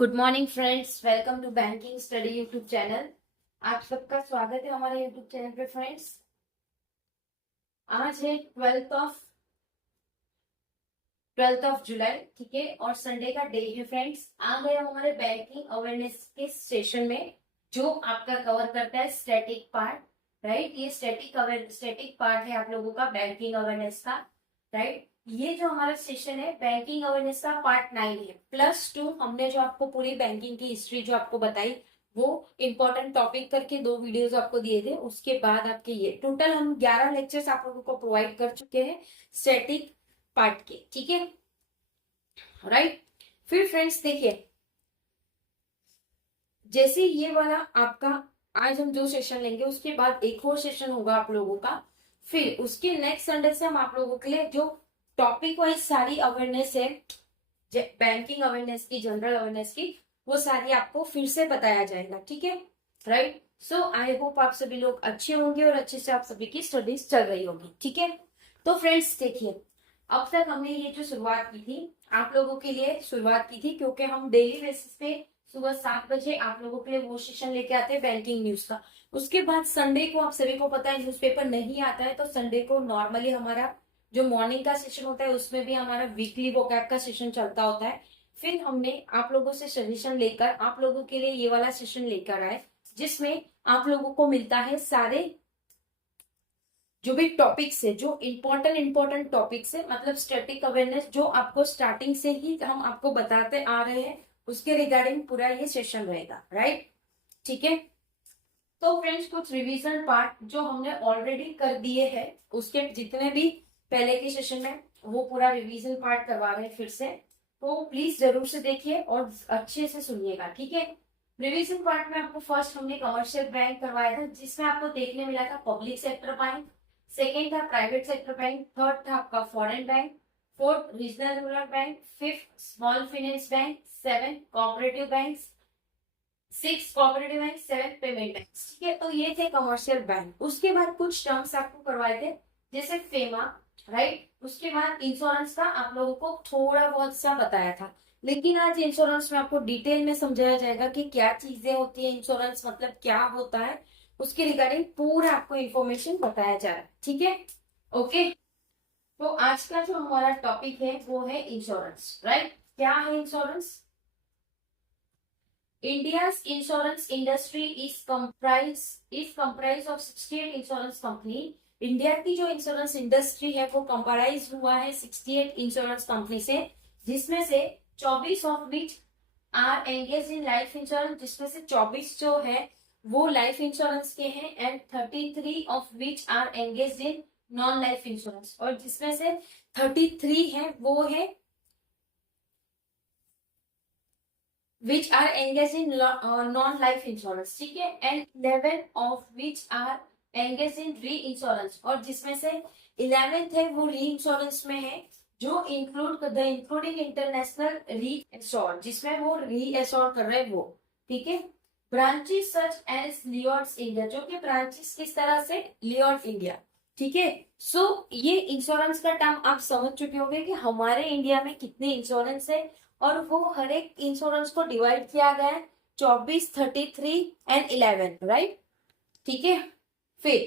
Good morning friends, welcome to banking study YouTube channel. आप सबका स्वागत है हमारे यूट्यूब चैनल पे फ्रेंड्स। आज है ट्वेल्थ ऑफ जुलाई, ठीक है, और संडे का डे है फ्रेंड्स। आ गए हम हमारे बैंकिंग अवेयरनेस के सेशन में, जो आपका कवर करता है स्टैटिक पार्ट, राइट। ये स्टैटिक पार्ट है आप लोगों का बैंकिंग अवेयरनेस का, राइट। ये जो हमारा सेशन है बैंकिंग अवेयरनेस का पार्ट 9 है। +2 हमने जो आपको पूरी बैंकिंग की हिस्ट्री जो आपको बताई, वो इंपॉर्टेंट टॉपिक करके 2 वीडियोस आपको दिए थे। उसके बाद आपके ये टोटल हम 11 लेक्चर्स आप लोगों को प्रोवाइड कर चुके हैं स्टैटिक पार्ट के, ठीक है, राइट। फिर फ्रेंड्स देखिए, जैसे ये वाला आपका आज हम जो सेशन लेंगे, उसके बाद एक और सेशन होगा आप लोगों का। फिर उसके नेक्स्ट संडे से हम आप लोगों के लिए जो टॉपिक वाइज सारी अवेयरनेस है बैंकिंग अवेयरनेस की, जनरल अवेयरनेस की, वो सारी आपको फिर से बताया जाएगा, ठीक है, राइट। सो आई होप आप सभी लोग अच्छे होंगे और अच्छे से आप सभी की स्टडीज चल रही होगी, ठीक है। तो फ्रेंड्स देखिए, अब तक हमने ये जो शुरुआत की थी आप लोगों के लिए शुरुआत की थी, क्योंकि हम डेली बेसिस पे सुबह 7 बजे आप लोगों के लिए वो सेशन लेके आते हैं बैंकिंग न्यूज का। उसके बाद संडे को आप सभी को पता है न्यूज़पेपर नहीं आता है, तो संडे को नॉर्मली हमारा जो मॉर्निंग का सेशन होता है उसमें भी हमारा वीकली वोकैब का सेशन चलता होता है। फिर हमने आप लोगों से सजेशन लेकर आप लोगों के लिए ये वाला सेशन लेकर आए, जिसमें आप लोगों को मिलता है सारे जो भी टॉपिक्स है, जो इम्पोर्टेंट टॉपिक्स है, मतलब स्टैटिक अवेयरनेस जो आपको स्टार्टिंग से ही हम आपको बताते आ रहे हैं, उसके रिगार्डिंग पूरा ये सेशन रहेगा, राइट, ठीक है। तो फ्रेंड्स कुछ रिवीजन पार्ट जो हमने ऑलरेडी कर दिए हैं, उसके जितने भी पहले के सेशन में, वो पूरा रिवीजन पार्ट करवा रहे हैं फिर से। तो प्लीज जरूर से देखिए और अच्छे से सुनिएगा, ठीक है। रिवीजन पार्ट में आपको फर्स्ट हमने कमर्शियल बैंक करवाया था, जिसमें आपको देखने मिला था पब्लिक सेक्टर बैंक, सेकेंड था प्राइवेट सेक्टर बैंक, थर्ड था आपका foreign bank, fourth regional rural bank, fifth small finance bank, seven cooperative bank, 6 cooperative bank, 7 payment bank, ठीक है। तो ये थे कमर्शियल बैंक। उसके बाद कुछ टर्म्स आपको करवाए थे, जैसे फेमा, राइट। उसके बाद इंश्योरेंस का आप लोगों को थोड़ा बहुत सा बताया था, लेकिन आज इंश्योरेंस में आपको डिटेल में समझाया जाएगा कि क्या चीजें होती है, इंश्योरेंस मतलब क्या होता है, उसके रिगार्डिंग पूरा आपको इन्फॉर्मेशन बताया जा रहा है, ठीक है, ओके। तो आज का जो हमारा टॉपिक है वो है इंश्योरेंस, राइट। क्या है insurance? India's insurance industry is comprised of 68 insurance company. India की जो इंश्योरेंस इंडस्ट्री है वो कंप्राइज हुआ है 68 इंश्योरेंस कंपनी से, जिसमें से 24 of which are engage in life insurance, जिसमें से 24 जो है वो लाइफ इंश्योरेंस के हैं, and 33 of which are engage in non life insurance, और जिसमें से 33 है वो है which are engaged in non-life insurance, ठीक है, and 11 of which are engaged in re-insurance, और जिसमें से 11th है वो री-इंश्योरेंस में है, जो इंक्लूडिंग इंटरनेशनल री-एश्योर, जिसमें वो री-एश्योर कर रहे हैं वो, ठीक है। ब्रांचेस सच एज लियोर्ड्स इंडिया, जो कि ब्रांचेस किस तरह से, लियोर्ड इंडिया, ठीक है। सो ये इंश्योरेंस का टर्म आप समझ चुके होंगे कि हमारे इंडिया में कितने इंश्योरेंस है, और वो हर एक इंश्योरेंस को डिवाइड किया गया है 24, 33 एंड 11, राइट, ठीक है। फिर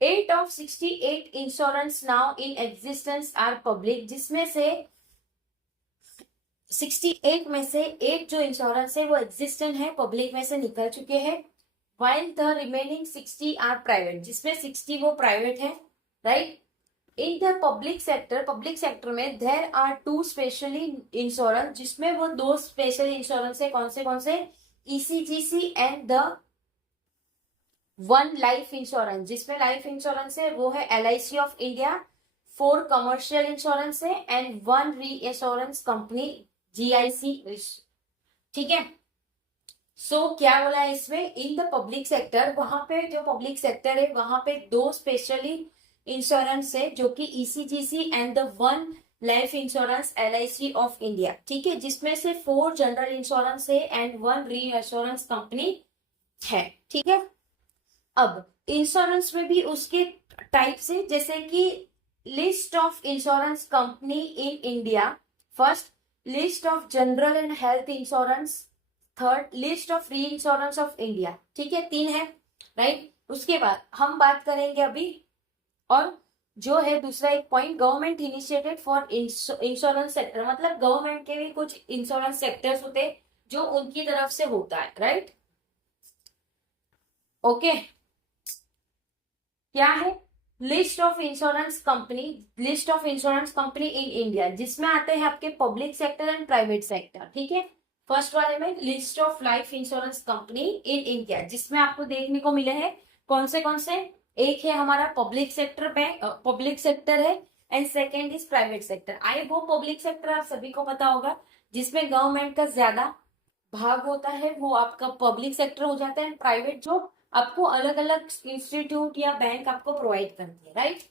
8 of 68 insurance now in existence are public, जिसमें से 68 में से 8 जो इंश्योरेंस है वो एग्जिस्टेंट है, पब्लिक में से निकल चुके हैं, while the remaining 60 are private, जिसमें 60 वो प्राइवेट है, right. In the public sector में देर आर 2 स्पेशली इंश्योरेंस, जिसमें वो 2 स्पेशल इंश्योरेंस है, कौन से, ECGC and the 1 life insurance, जिसमें लाइफ इंश्योरेंस है वो है LIC of India, 4 commercial insurance है, एंड 1 री एश्योरेंस कंपनी GIC, ठीक है। सो क्या बोला है इसमें, इन द पब्लिक सेक्टर, वहां पे जो पब्लिक सेक्टर है वहां पे 2 स्पेशली इंश्योरेंस है, जो कि ECGC and the 1 life insurance LIC of India, ठीक है, जिसमें से 4 जनरल इंश्योरेंस है एंड 1 री एश्योरेंस कंपनी है, ठीक है। अब इंश्योरेंस में भी उसके टाइप्स है, जैसे कि list of insurance company in India, first list of general and health insurance, third list of री इंश्योरेंस ऑफ इंडिया, ठीक है, 3 है, राइट। उसके बाद हम बात करेंगे अभी, और जो है दूसरा एक point, government initiated for insurance sector, मतलब गवर्नमेंट के भी कुछ इंश्योरेंस सेक्टर्स होते हैं जो उनकी तरफ से होता है, राइट। ओके, क्या है, list of insurance company, list of insurance company in India, जिसमें आते हैं आपके public sector and private sector, ठीक है। फर्स्ट वाले में list of life insurance company in India, जिसमें आपको देखने को मिले हैं कौन से, एक है हमारा public sector bank, public sector है, and second is private sector. आई वो पब्लिक सेक्टर आप सभी को पता होगा, जिसमें गवर्नमेंट का ज्यादा भाग होता है, वो आपका पब्लिक सेक्टर हो जाता है, प्राइवेट जो आपको अलग अलग इंस्टीट्यूट या बैंक आपको प्रोवाइड करती है, right.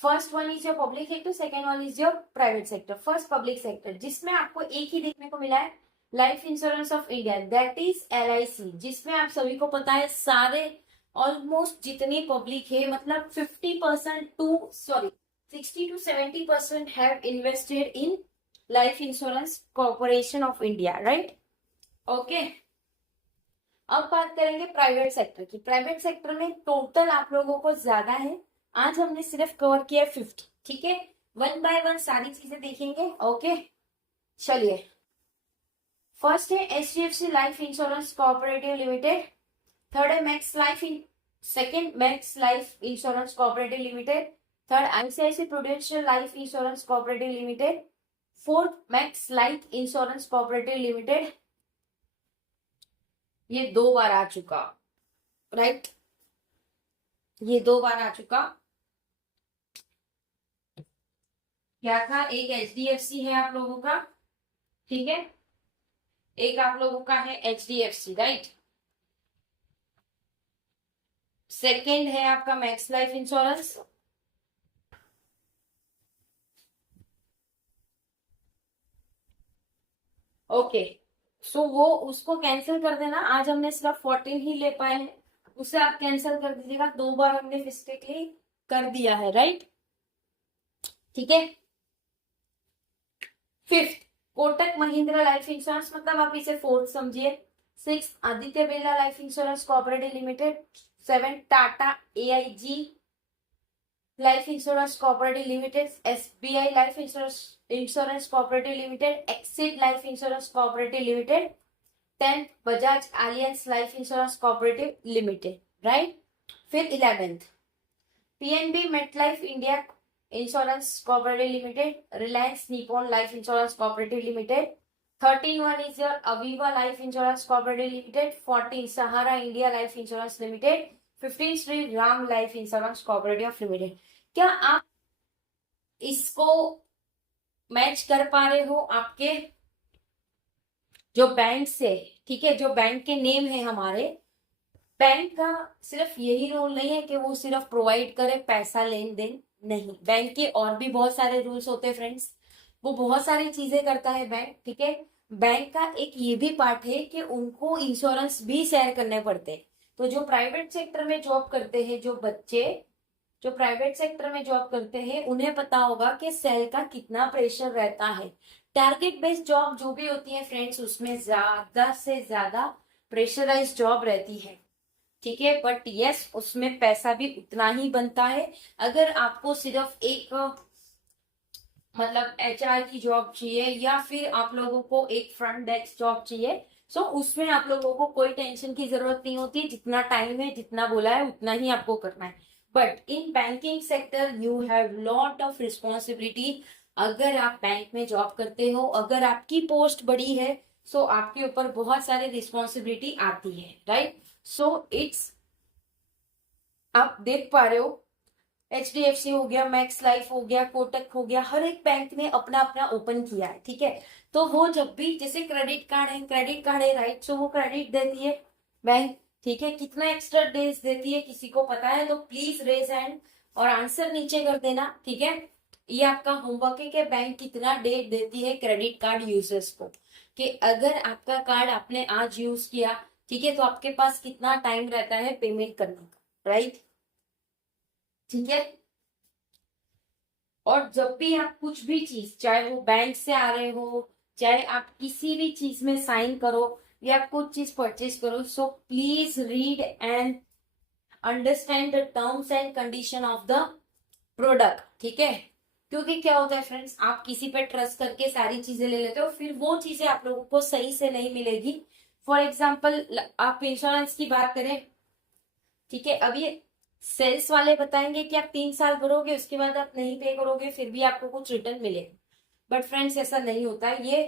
First one is your public sector, second one is your private sector. First public sector, जिसमें आपको एक ही देखने को मिला है, life insurance of India, that is LIC, जिसमें आप सभी को पता है सारे ऑलमोस्ट जितनी पब्लिक है, मतलब 50% to 60 to 70% have invested in life insurance corporation of India, right. Okay, अब बात करेंगे प्राइवेट सेक्टर की। प्राइवेट सेक्टर में टोटल आप लोगों को ज्यादा है, आज हमने सिर्फ कवर किया 50, ठीक है। 1 by 1 सारी चीजें देखेंगे, ओके। चलिए, फर्स्ट है HDFC life insurance cooperative limited, third है Max Life, second Max Life insurance cooperative limited, third ICICI Prudential life insurance cooperative limited, fourth Max Life insurance cooperative limited, ये 2 बार आ चुका, राइट, ये 2 बार आ चुका। क्या था, एक HDFC है आप लोगों का, ठीक है, एक आप लोगों का है HDFC, राइट। सेकेंड है आपका मैक्स लाइफ इंश्योरेंस, ओके। सो वो उसको कैंसिल कर देना, आज हमने सिर्फ 14 ही ले पाए हैं, उसे आप कैंसिल कर दीजिएगा, 2 बार हमने मिस्टेकली कर दिया है, राइट, ठीक है। Fifth Kotak Mahindra life insurance, मतलब आप इसे फोर्थ समझिए। 6 Aditya Birla life insurance cooperative limited, 7 Tata AIG life insurance cooperative limited, SBI life insurance cooperative limited, Exide life insurance cooperative limited, 10th Bajaj Allianz life insurance cooperative limited, right. फिर 11th PNB Met life India insurance cooperative limited, Reliance Nippon life insurance cooperative limited, 13 one is your Aviva life insurance cooperative limited, 14 Sahara India life insurance limited, 15 Shri Ram life insurance cooperative limited. क्या आप इसको match कर पा रहे हो आपके जो bank से, ठीक है, जो बैंक के नेम है हमारे, बैंक का सिर्फ यही रोल नहीं है कि वो सिर्फ प्रोवाइड करे पैसा लेन देन, नहीं, बैंक के और भी बहुत सारे रूल्स होते हैं फ्रेंड्स, वो बहुत सारी चीजें करता है बैंक, ठीक है। बैंक का एक ये भी पार्ट है कि उनको इंश्योरेंस भी शेयर करने पड़ते हैं। तो जो प्राइवेट सेक्टर में जॉब करते हैं जो बच्चे, जो प्राइवेट सेक्टर में जॉब करते हैं, उन्हें पता होगा कि सेल का कितना प्रेशर रहता है। टारगेट बेस्ड जॉब जो भी होती है फ्रेंड्स, उसमें ज्यादा से ज्यादा प्रेशराइज जॉब रहती है, ठीक है, बट यस उसमें पैसा भी उतना ही बनता है। अगर आपको सिर्फ एक मतलब HR की जॉब चाहिए या फिर आप लोगों को एक फ्रंट डेस्क जॉब चाहिए, सो उसमें आप लोगों को कोई टेंशन की जरूरत नहीं होती, जितना टाइम है जितना बोला है उतना ही आपको करना है। But in banking sector you have lot of responsibility. अगर आप बैंक में जॉब करते हो, अगर आपकी पोस्ट बड़ी है, सो आपके ऊपर बहुत सारी रिस्पॉन्सिबिलिटी आती है, राइट। सो इट्स, आप देख पा रहे हो, HDFC हो गया, मैक्स लाइफ हो गया, कोटक हो गया, हर एक बैंक ने अपना अपना ओपन किया है, ठीक है। तो वो जब भी, जैसे क्रेडिट कार्ड है, राइट, सो वो क्रेडिट देती है बैंक, ठीक है। कितना एक्स्ट्रा डेज देती है किसी को पता है तो प्लीज रेज हैंड और आंसर नीचे कर देना, ठीक है। ये आपका होमवर्क है कि बैंक कितना डेट देती है क्रेडिट कार्ड यूजर्स को, कि अगर आपका कार्ड आपने आज यूज किया, ठीक है, तो आपके पास कितना टाइम रहता है पेमेंट करने का, राइट, ठीक है। और जब भी आप कुछ भी चीज, चाहे वो बैंक से आ रहे हो, चाहे आप किसी भी चीज में साइन करो, या कुछ चीज परचेज करो, so please read and understand the terms and condition of the product, ठीक है। क्योंकि क्या होता है फ्रेंड्स, आप किसी पे ट्रस्ट करके सारी चीजें ले लेते हो, फिर वो चीजें आप लोगों को सही से नहीं मिलेगी। फॉर एग्जाम्पल आप इंश्योरेंस की बात करें, ठीक है, अब ये सेल्स वाले बताएंगे कि आप 3 साल भरोगे, उसके बाद आप नहीं पे करोगे, फिर भी आपको कुछ रिटर्न मिलेगा। बट फ्रेंड्स ऐसा नहीं होता है, ये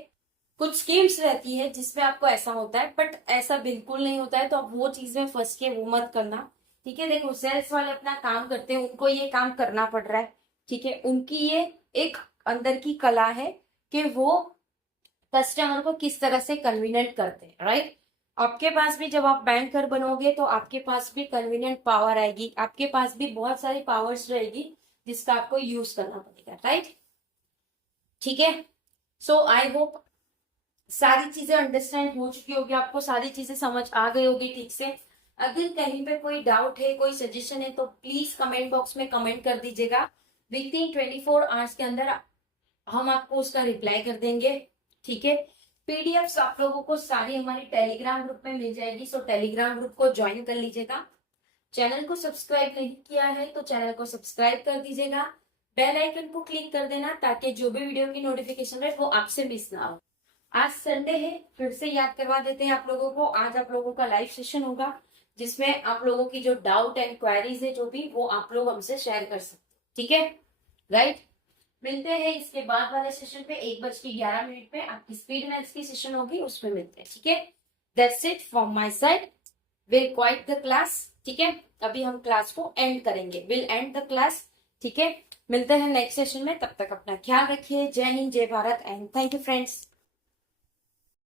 कुछ स्कीम्स रहती है जिसमें आपको ऐसा होता है, बट ऐसा बिल्कुल नहीं होता है। तो आप वो चीज में फंस के वो मत करना, ठीक है। देखो सेल्स वाले अपना काम करते हैं, उनको ये काम करना पड़ रहा है, ठीक है। उनकी ये एक अंदर की कला है कि वो कस्टमर को किस तरह से कन्वीनियंट करते हैं, राइट। आपके पास भी जब आप बैंकर बनोगे तो आपके पास भी कन्वीनियंट पावर आएगी, आपके पास भी बहुत सारी पावर्स रहेगी जिसका आपको यूज करना पड़ेगा, राइट, ठीक है। सो आई होप सारी चीजें अंडरस्टैंड हो चुकी होगी, आपको सारी चीजें समझ आ गई होगी ठीक से। अगर कहीं पे कोई डाउट है, कोई सजेशन है, तो प्लीज कमेंट बॉक्स में कमेंट कर दीजिएगा। विद इन 24 आवर्स के अंदर हम आपको उसका रिप्लाई कर देंगे, ठीक है। पीडीएफ आप लोगों को सारी हमारी टेलीग्राम ग्रुप में मिल जाएगी, सो टेलीग्राम ग्रुप को ज्वाइन कर लीजिएगा। चैनल को सब्सक्राइब नहीं किया है तो चैनल को सब्सक्राइब कर दीजिएगा, बेल आइकन को क्लिक कर देना ताकि जो भी वीडियो की नोटिफिकेशन है वो आपसे मिस ना हो। आज संडे है, फिर से याद करवा देते हैं आप लोगों को, आज आप लोगों का लाइव सेशन होगा जिसमें आप लोगों की जो डाउट एंड क्वेरीज है जो भी, वो आप लोग हमसे शेयर कर सकते, ठीक है, राइट। मिलते हैं इसके बाद वाले सेशन पे 1:11 पे, आपकी स्पीड मैथ्स की सेशन होगी, उसमें मिलते हैं, ठीक है। That's it from my side, will quite the class, ठीक है। अभी हम क्लास को एंड करेंगे, विल एंड द क्लास, ठीक है। मिलते हैं नेक्स्ट सेशन में, तब तक अपना ख्याल रखिए। जय हिंद, जय Bharat and thank you friends.